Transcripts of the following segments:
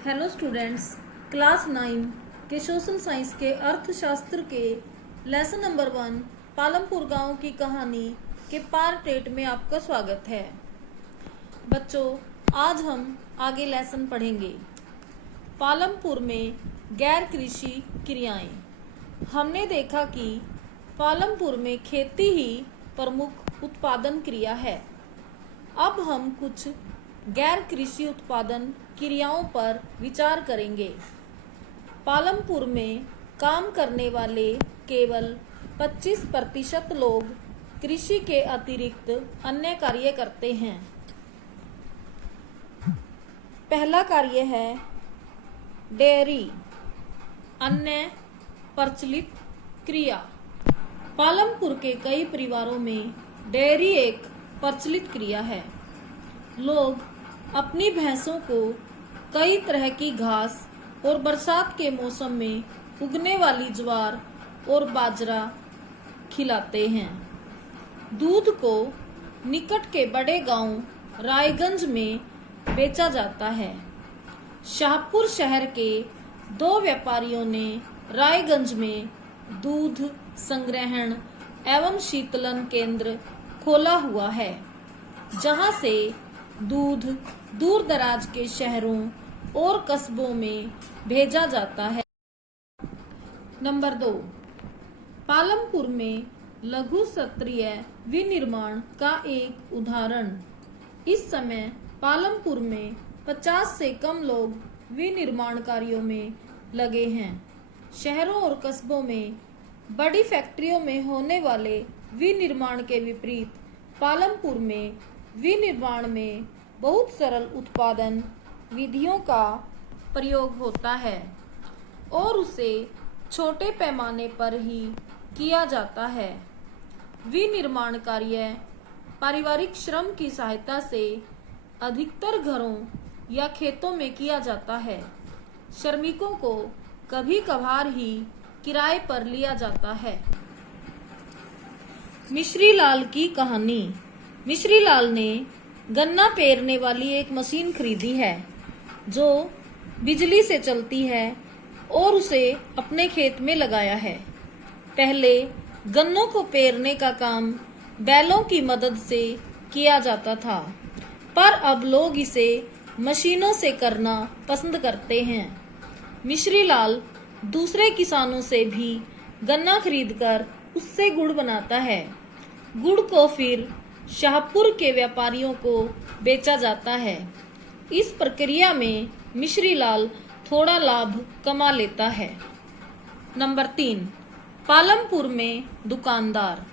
Hello students, class 9 के social science के अर्थशास्त्र के लेसन नंबर 1 पालमपुर गांव की कहानी के पार्ट 8 में आपका स्वागत है। बच्चों, आज हम आगे लेसन पढ़ेंगे। पालमपुर में गैर कृषि क्रियाएं। हमने देखा कि पालमपुर में खेती ही प्रमुख उत्पादन क्रिया है। अब हम कुछ गैर कृषि उत्पादन क्रियाओं पर विचार करेंगे। पालमपुर में काम करने वाले केवल 25% लोग कृषि के अतिरिक्त अन्य कार्य करते हैं। पहला कार्य है डेयरी, अन्य प्रचलित क्रिया। पालमपुर के कई परिवारों में डेयरी एक प्रचलित क्रिया है। लोग अपनी भैंसों को कई तरह की घास और बरसात के मौसम में उगने वाली ज्वार और बाजरा खिलाते हैं। दूध को निकट के बड़े गांव रायगंज में बेचा जाता है। शाहपुर शहर के 2 व्यापारियों ने रायगंज में दूध संग्रहण एवं शीतलन केंद्र खोला हुआ है, जहां से दूध दूर दराज के शहरों और कस्बों में भेजा जाता है। नंबर 2, पालमपुर में लघु क्षत्रिय विनिर्माण का एक उदाहरण। इस समय पालमपुर में 50 से कम लोग विनिर्माण कार्यों में लगे हैं। शहरों और कस्बों में बड़ी फैक्ट्रियों में होने वाले विनिर्माण के विपरीत पालमपुर में विनिर्माण में बहुत सरल उत्पादन विधियों का प्रयोग होता है और उसे छोटे पैमाने पर ही किया जाता है। विनिर्माण कार्य पारिवारिक श्रम की सहायता से अधिकतर घरों या खेतों में किया जाता है। श्रमिकों को कभी कभार ही किराए पर लिया जाता है। मिश्री लाल की कहानी। मिश्री लाल ने गन्ना पेरने वाली एक मशीन खरीदी है जो बिजली से चलती है और उसे अपने खेत में लगाया है। पहले गन्नों को पेरने का काम बैलों की मदद से किया जाता था, पर अब लोग इसे मशीनों से करना पसंद करते हैं। मिश्री लाल दूसरे किसानों से भी गन्ना खरीदकर उससे गुड़ बनाता है। गुड़ को फिर शाहपुर के व्यापारियों को बेचा जाता है। इस प्रक्रिया में मिश्री लाल थोड़ा लाभ कमा लेता है। नंबर 3, पालमपुर में दुकानदार।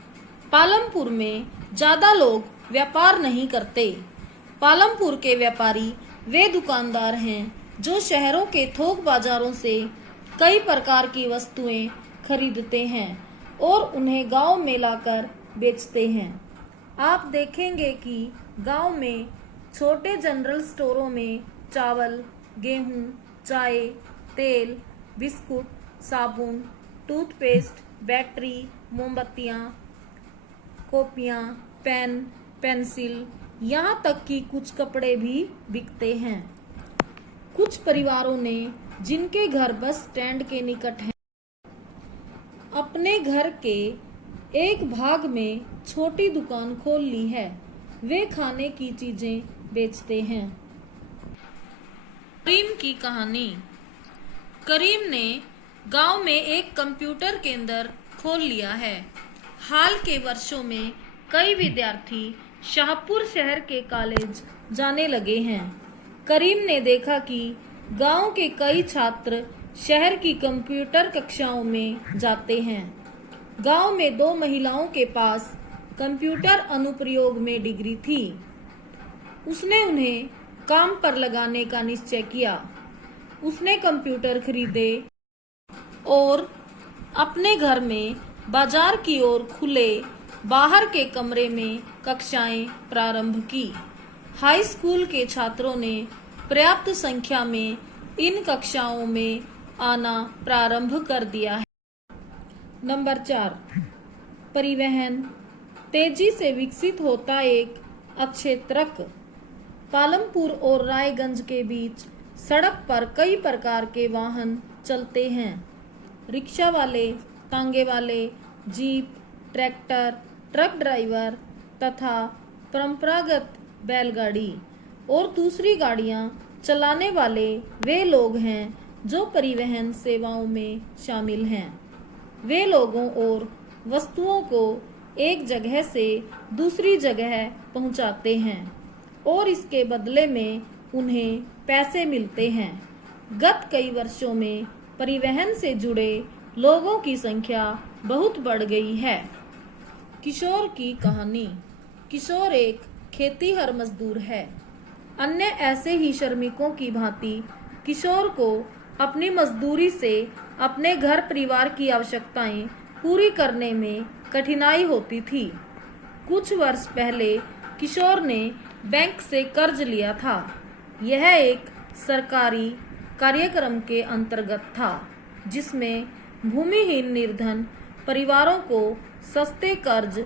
पालमपुर में ज्यादा लोग व्यापार नहीं करते। पालमपुर के व्यापारी वे दुकानदार हैं जो शहरों के थोक बाजारों से कई प्रकार की वस्तुएं खरीदते हैं और उन्हें गांव में लाकर बेचते हैं। आप देखेंगे कि गांव में छोटे जनरल स्टोरों में चावल, गेहूं, चाय, तेल, बिस्कुट, साबुन, टूथपेस्ट, बैटरी, मोमबत्तियां, कॉपियां, पेन, पेंसिल, यहाँ तक कि कुछ कपड़े भी बिकते हैं। कुछ परिवारों ने जिनके घर बस स्टैंड के निकट हैं, अपने घर के एक भाग में छोटी दुकान खोल ली है। वे खाने की चीजें बेचते हैं। करीम की कहानी। करीम ने गांव में एक कंप्यूटर केंद्र खोल लिया है। हाल के वर्षों में कई विद्यार्थी शाहपुर शहर के कॉलेज जाने लगे हैं। करीम ने देखा कि गांव के कई छात्र शहर की कंप्यूटर कक्षाओं में जाते हैं। गांव में 2 महिलाओं के पास कंप्यूटर अनुप्रयोग में डिग्री थी। उसने उन्हें काम पर लगाने का निश्चय किया। उसने कंप्यूटर खरीदे और अपने घर में बाजार की ओर खुले बाहर के कमरे में कक्षाएं प्रारंभ की। हाई स्कूल के छात्रों ने पर्याप्त संख्या में इन कक्षाओं में आना प्रारंभ कर दिया है। नंबर 4, परिवहन। तेजी से विकसित होता एक अक्षेत्रक। पालमपुर और रायगंज के बीच सड़क पर कई प्रकार के वाहन चलते हैं। रिक्शा वाले, तांगे वाले, जीप, ट्रैक्टर, ट्रक ड्राइवर तथा परंपरागत बैलगाड़ी और दूसरी गाड़ियां चलाने वाले वे लोग हैं जो परिवहन सेवाओं में शामिल हैं। वे लोगों और वस्तुओं को एक जगह से दूसरी जगह पहुंचाते हैं और इसके बदले में उन्हें पैसे मिलते हैं। गत कई वर्षों में परिवहन से जुड़े लोगों की संख्या बहुत बढ़ गई है। किशोर की कहानी। किशोर एक खेतीहर मजदूर है। अन्य ऐसे ही श्रमिकों की भांति किशोर को अपनी मजदूरी से अपने घर परिवार की आवश्यकताएं पूरी करने में कठिनाई होती थी। कुछ वर्ष पहले किशोर ने बैंक से कर्ज लिया था। यह एक सरकारी कार्यक्रम के अंतर्गत था जिसमें भूमिहीन निर्धन परिवारों को सस्ते कर्ज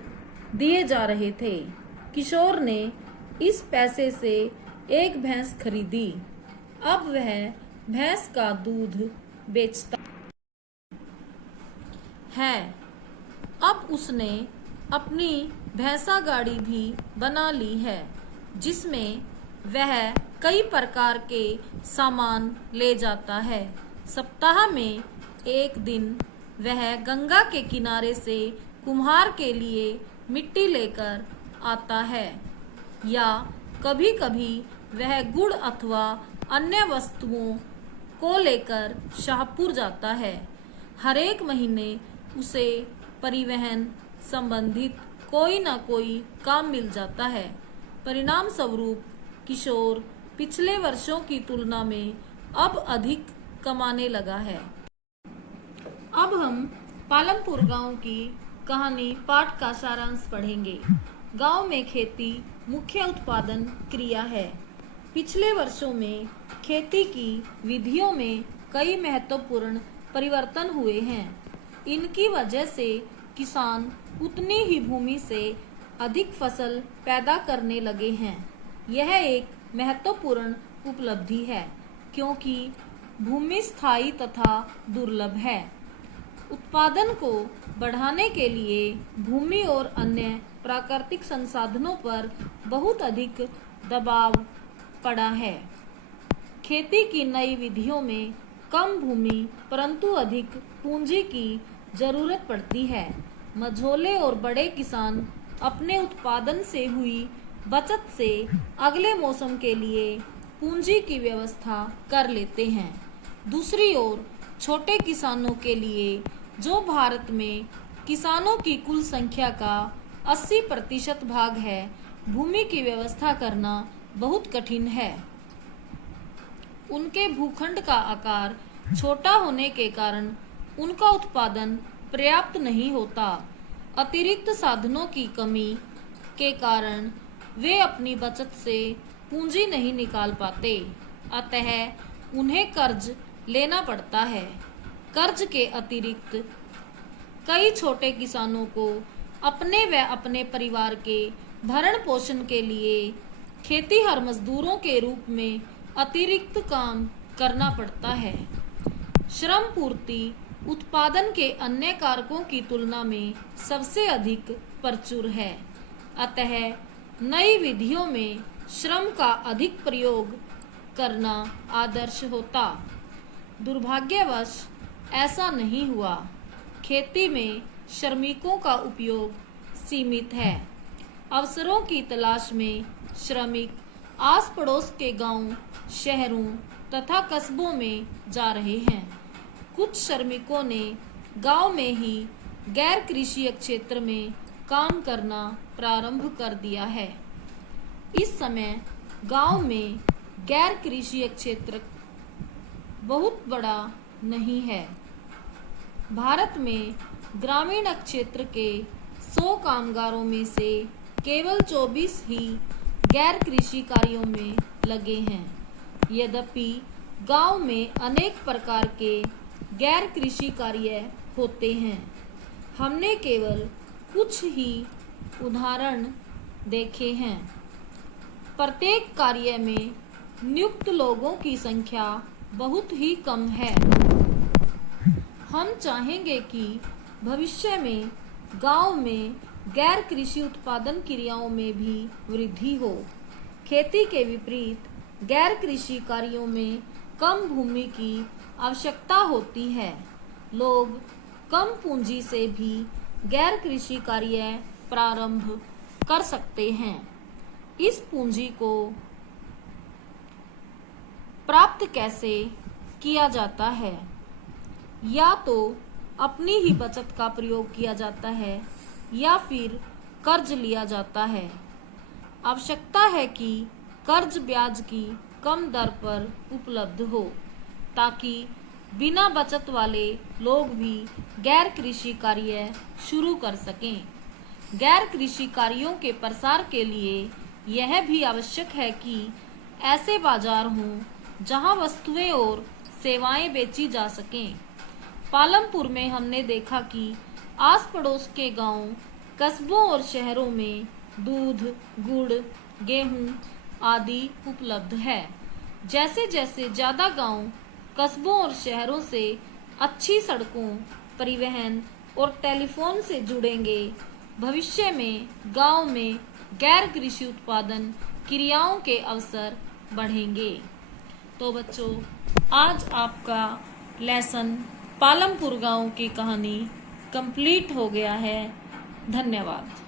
दिए जा रहे थे। किशोर ने इस पैसे से एक भैंस खरीदी। अब वह भैंस का दूध बेचता है। अब उसने अपनी भैंसा गाड़ी भी बना ली है जिसमें वह कई प्रकार के सामान ले जाता है। सप्ताह में एक दिन वह गंगा के किनारे से कुम्हार के लिए मिट्टी लेकर आता है या कभी कभी वह गुड़ अथवा अन्य वस्तुओं को लेकर शाहपुर जाता है। हर एक महीने उसे परिवहन संबंधित कोई न कोई काम मिल जाता है। परिणाम स्वरूप किशोर पिछले वर्षों की तुलना में अब अधिक कमाने लगा है। अब हम पालमपुर गांव की कहानी पाठ का सारांश पढ़ेंगे। गांव में खेती मुख्य उत्पादन क्रिया है। पिछले वर्षों में खेती की विधियों में कई महत्वपूर्ण परिवर्तन हुए हैं। इनकी वजह से किसान उतनी ही भूमि से अधिक फसल पैदा करने लगे हैं। यह एक महत्वपूर्ण उपलब्धि है क्योंकि भूमि स्थायी तथा दुर्लभ है। उत्पादन को बढ़ाने के लिए भूमि और अन्य प्राकृतिक संसाधनों पर बहुत अधिक दबाव पड़ा है। खेती की नई विधियों में कम भूमि परंतु अधिक पूंजी की जरूरत पड़ती है। मझोले और बड़े किसान अपने उत्पादन से हुई बचत से अगले मौसम के लिए पूंजी की व्यवस्था कर लेते हैं। दूसरी ओर छोटे किसानों के लिए, जो भारत में किसानों की कुल संख्या का 80% भाग है, भूमि की व्यवस्था करना बहुत कठिन है। उनके भूखंड का आकार छोटा होने के कारण उनका उत्पादन पर्याप्त नहीं होता। अतिरिक्त साधनों की कमी के कारण वे अपनी बचत से पूंजी नहीं निकाल पाते, अतः उन्हें कर्ज लेना पड़ता है। कर्ज के अतिरिक्त कई छोटे किसानों को अपने व अपने परिवार के भरण पोषण के लिए खेतीहर मजदूरों के रूप में अतिरिक्त काम करना पड़ता है। श्रम पूर्ति उत्पादन के अन्य कारकों की तुलना में सबसे अधिक प्रचुर है, अतः नई विधियों में श्रम का अधिक प्रयोग करना आदर्श होता। दुर्भाग्यवश ऐसा नहीं हुआ। खेती में श्रमिकों का उपयोग सीमित है। अवसरों की तलाश में श्रमिक आस पड़ोस के गांव, शहरों तथा कस्बों में जा रहे हैं। कुछ श्रमिकों ने गांव में ही गैर कृषि क्षेत्र में काम करना प्रारंभ कर दिया है। इस समय गांव में गैर कृषि क्षेत्र बहुत बड़ा नहीं है। भारत में ग्रामीण क्षेत्र के 100 कामगारों में से केवल 24 ही गैर कृषि कार्यों में लगे हैं। यद्यपि गांव में अनेक प्रकार के गैर कृषि कार्य होते हैं। हमने केवल कुछ ही उदाहरण देखे हैं। प्रत्येक कार्य में नियुक्त लोगों की संख्या बहुत ही कम है। हम चाहेंगे कि भविष्य में गांव में गैर कृषि उत्पादन क्रियाओं में भी वृद्धि हो। खेती के विपरीत गैर कृषि कार्यों में कम भूमि की आवश्यकता होती है। लोग कम पूंजी से भी गैर कृषि कार्य प्रारंभ कर सकते हैं। इस पूंजी को प्राप्त कैसे किया जाता है? या तो अपनी ही बचत का प्रयोग किया जाता है या फिर कर्ज लिया जाता है। आवश्यकता है कि कर्ज ब्याज की कम दर पर उपलब्ध हो ताकि बिना बचत वाले लोग भी गैर कृषि कार्य शुरू कर सकें। गैर कृषि कार्यों के प्रसार के लिए यह भी आवश्यक है कि ऐसे बाजार हों जहां वस्तुएं और सेवाएं बेची जा सकें। पालमपुर में हमने देखा कि आस पड़ोस के गांव, कस्बों और शहरों में दूध, गुड़, गेहूं आदि उपलब्ध है। जैसे जैसे ज्यादा गांव, कस्बों और शहरों से अच्छी सड़कों, परिवहन और टेलीफोन से जुड़ेंगे, भविष्य में गांव में गैर कृषि उत्पादन क्रियाओं के अवसर बढ़ेंगे। तो बच्चों, आज आपका लेसन पालमपुर गांव की कहानी कंप्लीट हो गया है। धन्यवाद।